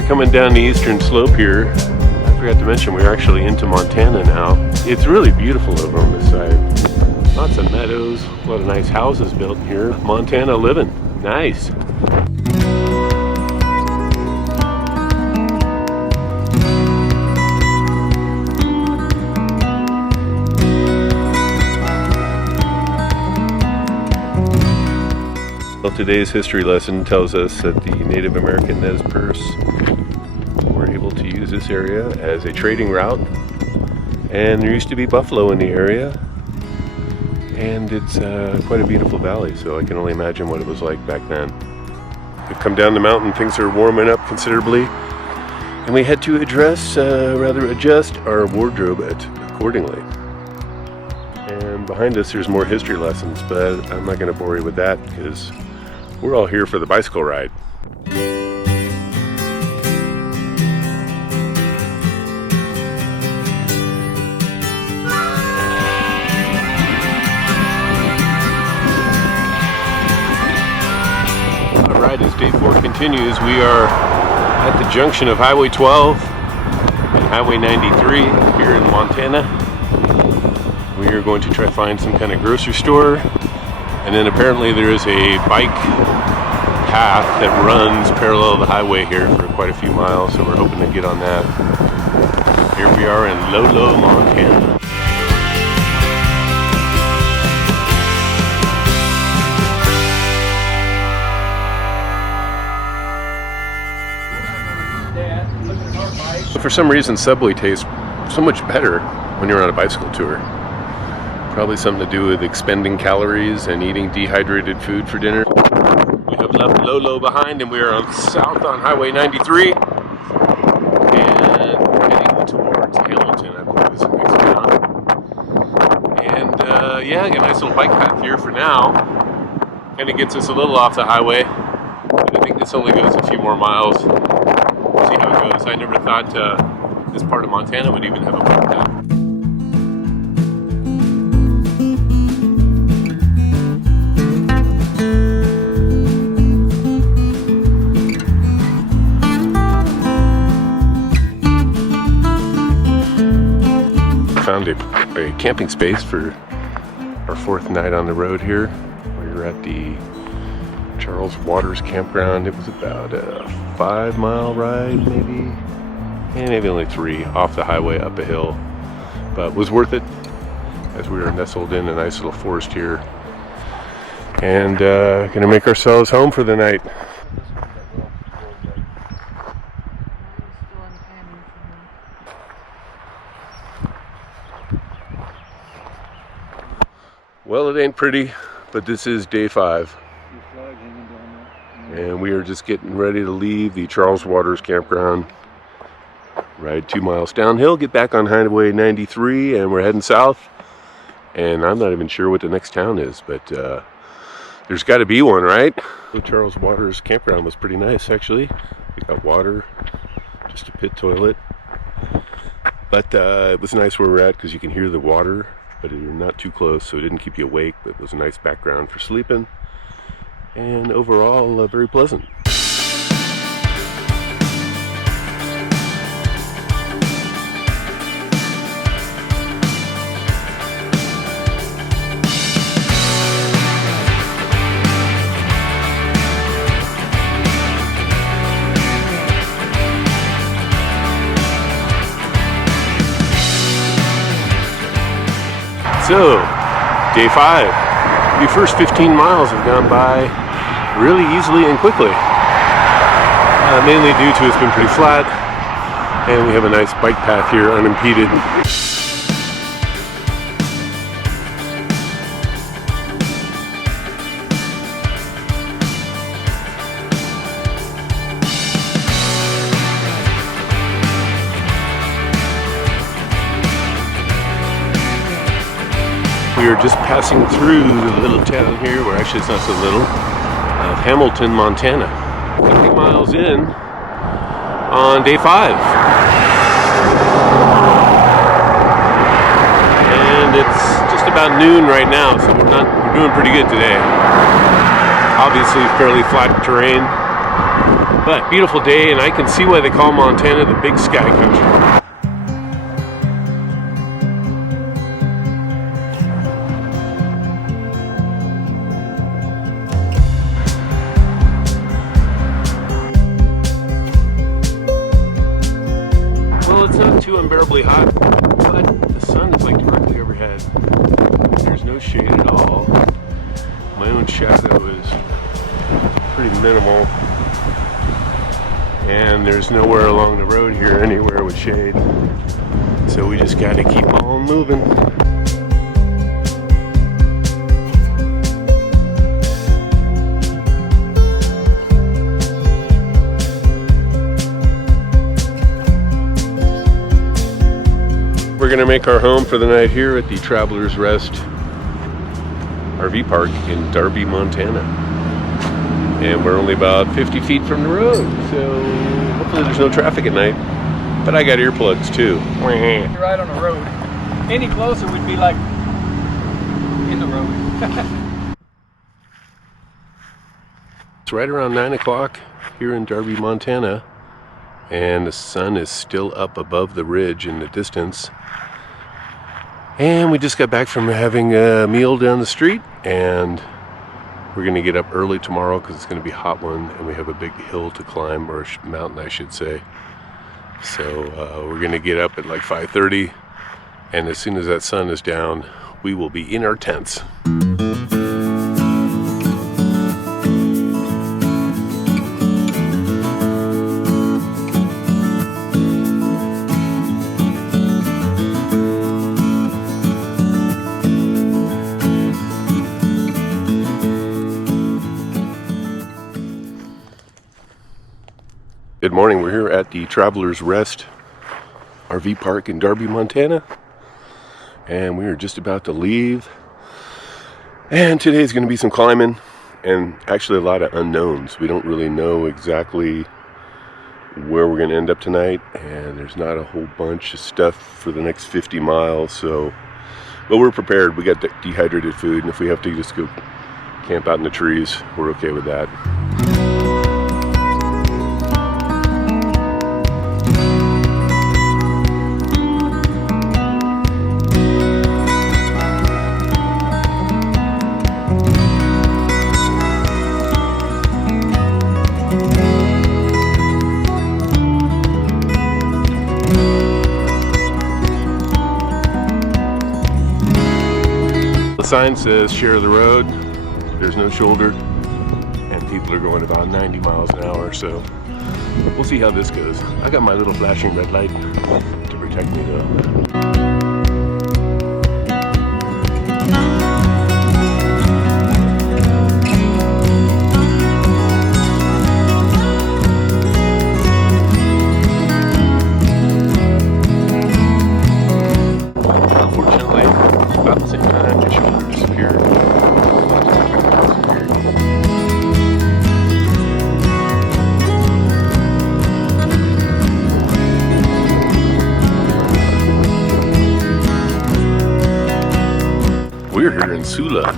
after coming down the eastern slope here, I forgot to mention we're actually into Montana now. It's really beautiful over on this side. Lots of meadows, a lot of nice houses built here. Montana living, nice. Well, today's history lesson tells us that the Native American Nez Perce were able to use this area as a trading route, and there used to be buffalo in the area, and it's quite a beautiful valley, so I can only imagine what it was like back then. We've come down the mountain, things are warming up considerably, and we had to adjust our wardrobe accordingly. And behind us there's more history lessons, but I'm not going to bore you with that because we're all here for the bicycle ride. All right, as day 4 continues, we are at the junction of Highway 12 and Highway 93 here in Montana. We are going to try to find some kind of grocery store, and then apparently there is a bike path that runs parallel to the highway here for quite a few miles, so we're hoping to get on that. Here we are in Lolo, Montana. For some reason, Subway tastes so much better when you're on a bicycle tour. Probably something to do with expending calories and eating dehydrated food for dinner. We have left Lolo behind and we are south on Highway 93 and heading towards Hamilton, I believe is the next town. And yeah, got a nice little bike path here for now. Kind of gets us a little off the highway, but I think this only goes a few more miles. We'll see how it goes. I never thought this part of Montana would even have a bike path. Found a camping space for our 4th night on the road here. We're at the Charles Waters campground. It was about a 5-mile ride, maybe only 3 off the highway up a hill, but was worth it as we were nestled in a nice little forest here, and gonna make ourselves home for the night. Well, it ain't pretty, but this is day 5. And we are just getting ready to leave the Charles Waters campground. Ride 2 miles downhill, get back on Highway 93, and we're heading south. And I'm not even sure what the next town is, but there's got to be one, right? The Charles Waters campground was pretty nice, actually. We got water, just a pit toilet. But it was nice where we're at because you can hear the water, but you're not too close, so it didn't keep you awake, but it was a nice background for sleeping, and overall very pleasant. So, day 5. The first 15 miles have gone by really easily and quickly. Mainly due to it's been pretty flat, and we have a nice bike path here unimpeded. We are just passing through the little town here, where actually it's not so little, of Hamilton, Montana. 50 miles in on day 5. And it's just about noon right now, so we're doing pretty good today. Obviously fairly flat terrain, But beautiful day, and I can see why they call Montana the big sky country. Well, it's not too unbearably hot, but the sun is like directly overhead. There's no shade at all. My own shadow is pretty minimal. And there's nowhere along the road here anywhere with shade. So we just gotta keep on moving. We're gonna make our home for the night here at the Travelers Rest RV Park in Darby, Montana. And we're only about 50 feet from the road, so hopefully there's no traffic at night. But I got earplugs too. You're right on the road. Any closer would be like in the road. It's right around 9 o'clock here in Darby, Montana, and the sun is still up above the ridge in the distance. And we just got back from having a meal down the street, and we're going to get up early tomorrow because it's going to be a hot one, and we have a big hill to climb, or mountain I should say. So we're going to get up at like 5:30, and as soon as that sun is down, we will be in our tents. Good morning, we're here at the Travelers Rest RV Park in Darby, Montana, and we are just about to leave. And today's going to be some climbing, and actually a lot of unknowns. We don't really know exactly where we're going to end up tonight, and there's not a whole bunch of stuff for the next 50 miles, so, but we're prepared. We got dehydrated food, and if we have to just go camp out in the trees, we're okay with that. The sign says share the road, there's no shoulder, and people are going about 90 miles an hour, so we'll see how this goes. I got my little flashing red light to protect me though. We're here in Sula,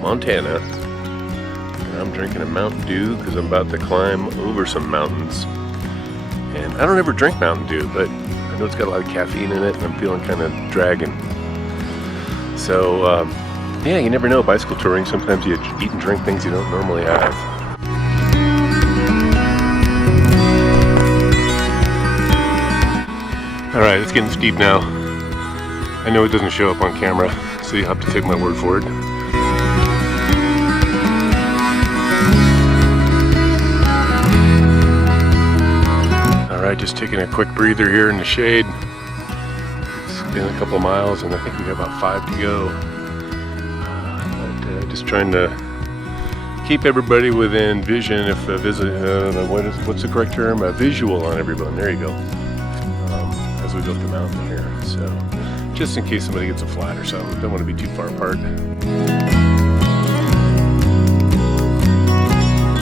Montana, and I'm drinking a Mountain Dew because I'm about to climb over some mountains. And I don't ever drink Mountain Dew, but I know it's got a lot of caffeine in it, and I'm feeling kind of dragging. So, yeah, you never know, bicycle touring, sometimes you eat and drink things you don't normally have. Alright, it's getting steep now. I know it doesn't show up on camera, so you have to take my word for it. Alright, just taking a quick breather here in the shade. It's been a couple miles, and I think we have about 5 to go. Just trying to keep everybody within vision, if what's the correct term? Visual on everyone. There you go. As we go up the mountain here. So, just in case somebody gets a flat or something, don't want to be too far apart.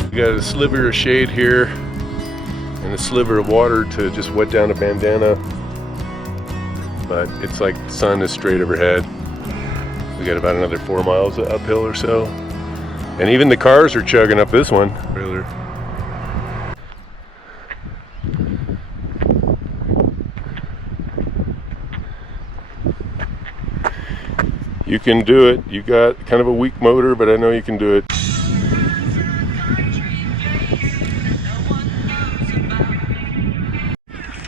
We got a sliver of shade here and a sliver of water to just wet down a bandana, but it's like the sun is straight overhead. We got about another 4 miles uphill or so, and even the cars are chugging up this one. You can do it. You got kind of a weak motor, but I know you can do it.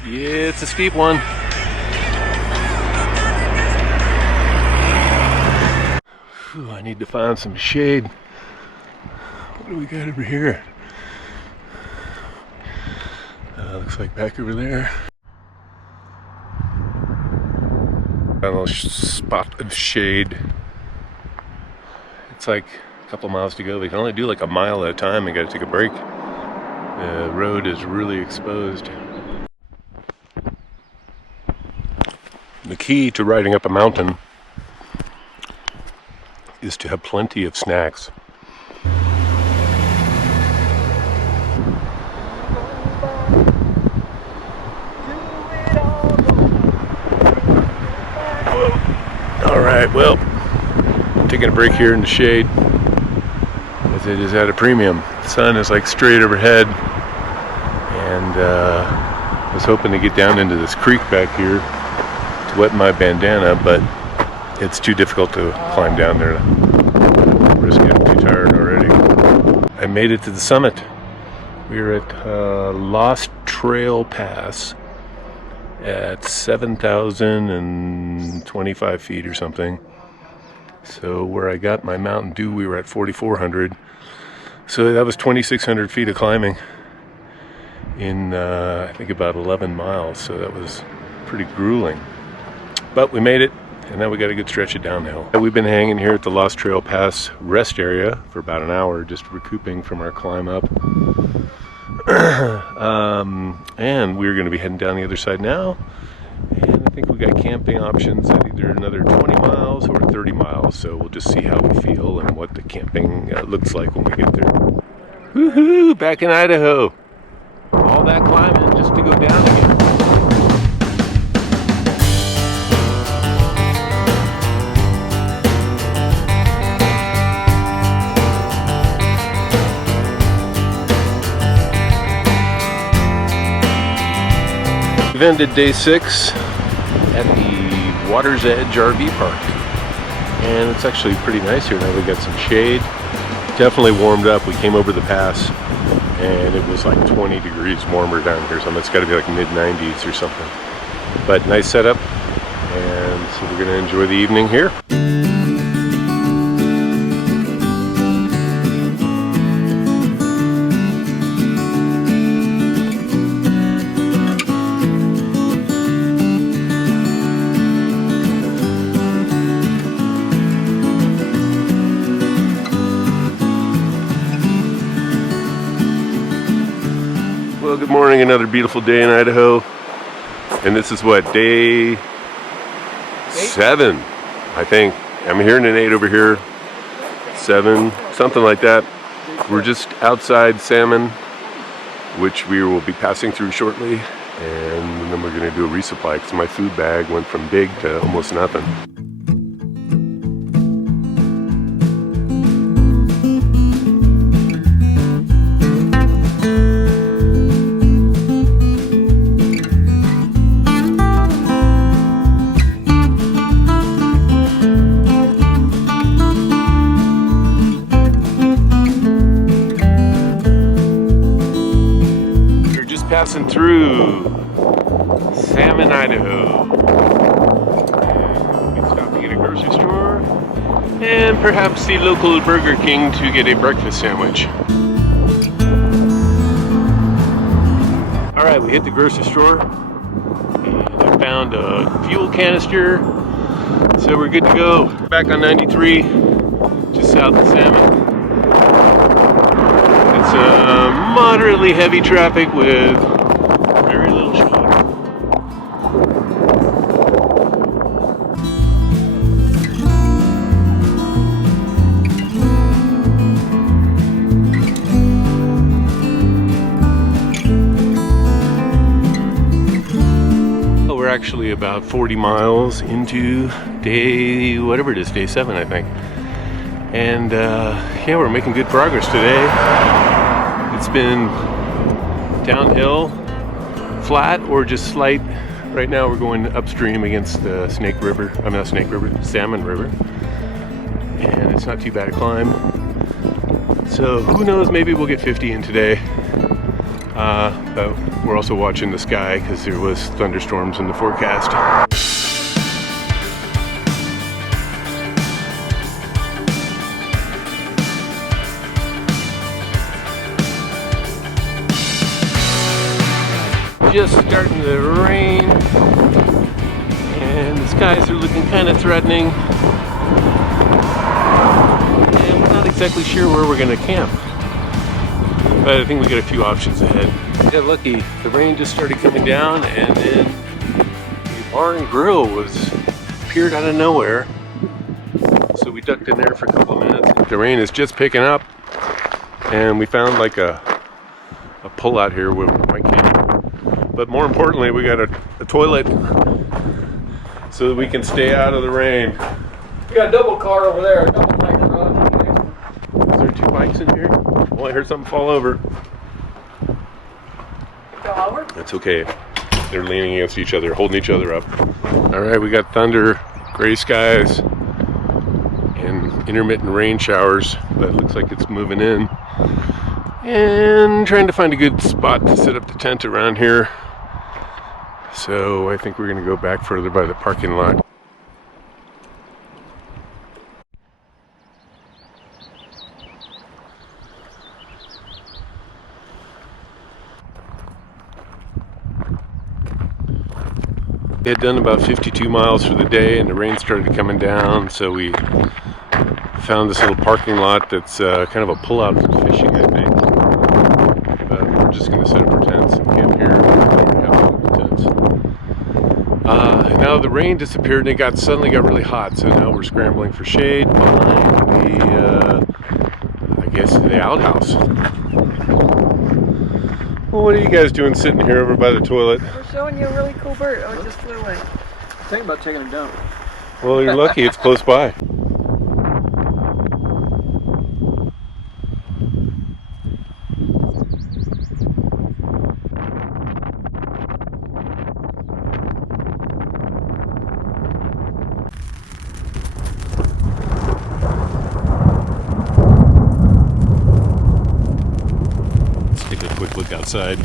Yeah, it's a steep one. Whew, I need to find some shade. What do we got over here? Looks like back over there. Got a little spot of shade. It's like a couple miles to go. We can only do like a mile at a time. We got to take a break. The road is really exposed. The key to riding up a mountain is to have plenty of snacks. All right, well, taking a break here in the shade as it is at a premium. The sun is like straight overhead, and I was hoping to get down into this creek back here to wet my bandana, but it's too difficult to climb down there. I risk getting too tired already. I made it to the summit. We're at Lost Trail Pass at 7,025 feet or something. So where I got my Mountain Dew, we were at 4,400. So that was 2,600 feet of climbing in I think about 11 miles. So that was pretty grueling. But we made it, and now we got a good stretch of downhill. We've been hanging here at the Lost Trail Pass rest area for about an hour, just recouping from our climb up. And we're going to be heading down the other side now, and I think we got camping options at either another 20 miles or 30 miles, so we'll just see how we feel and what the camping looks like when we get there. Woohoo! Back in Idaho! All that climbing just to go down again. We've ended day 6 at the Water's Edge RV Park, and it's actually pretty nice here now. We got some shade. Definitely warmed up. We came over the pass, and it was like 20 degrees warmer down here. So it's got to be like mid-90s or something. But nice setup, and so we're going to enjoy the evening here. Well, good morning. Another beautiful day in Idaho, and this is what, day 7, I think. I'm hearing an 8 over here, 7, something like that. We're just outside Salmon, which we will be passing through shortly, and then we're going to do a resupply because my food bag went from big to almost nothing. Passing through Salmon, Idaho. And we can stop to get a grocery store and perhaps the local Burger King to get a breakfast sandwich. Alright, we hit the grocery store and I found a fuel canister, so we're good to go. Back on 93, just south of Salmon. It's moderately heavy traffic with very little shade. We're actually about 40 miles into day, whatever it is, day 7, I think. And yeah, we're making good progress today. It's been downhill, flat, or just slight. Right now we're going upstream against the Salmon River. and it's not too bad a climb. So who knows, maybe we'll get 50 in today. But we're also watching the sky because there was thunderstorms in the forecast. Just starting to rain, and the skies are looking kind of threatening, and we're not exactly sure where we're going to camp, but I think we got a few options ahead. We got lucky, the rain just started coming down, and then the bar and grill appeared out of nowhere, so we ducked in there for a couple of minutes. The rain is just picking up, and we found like a pull out here where we might camp. But more importantly, we got a toilet so that we can stay out of the rain. We got a double car over there, a double bike garage. Is there 2 bikes in here? Oh, I heard something fall over. Fell over? That's okay. They're leaning against each other, holding each other up. All right, we got thunder, gray skies, and intermittent rain showers, but it looks like it's moving in. And trying to find a good spot to set up the tent around here. So I think we're going to go back further by the parking lot. We had done about 52 miles for the day and the rain started coming down, so we found this little parking lot that's kind of a pull-out for fishing, I think. But we're just going to set up our tents and camp here. And now the rain disappeared and it suddenly got really hot, so now we're scrambling for shade behind I guess the outhouse. Well, what are you guys doing sitting here over by the toilet? We're showing you a really cool bird. Oh, it just flew away. Think about taking a dump. Well, you're lucky it's close by. Let's take a quick look outside.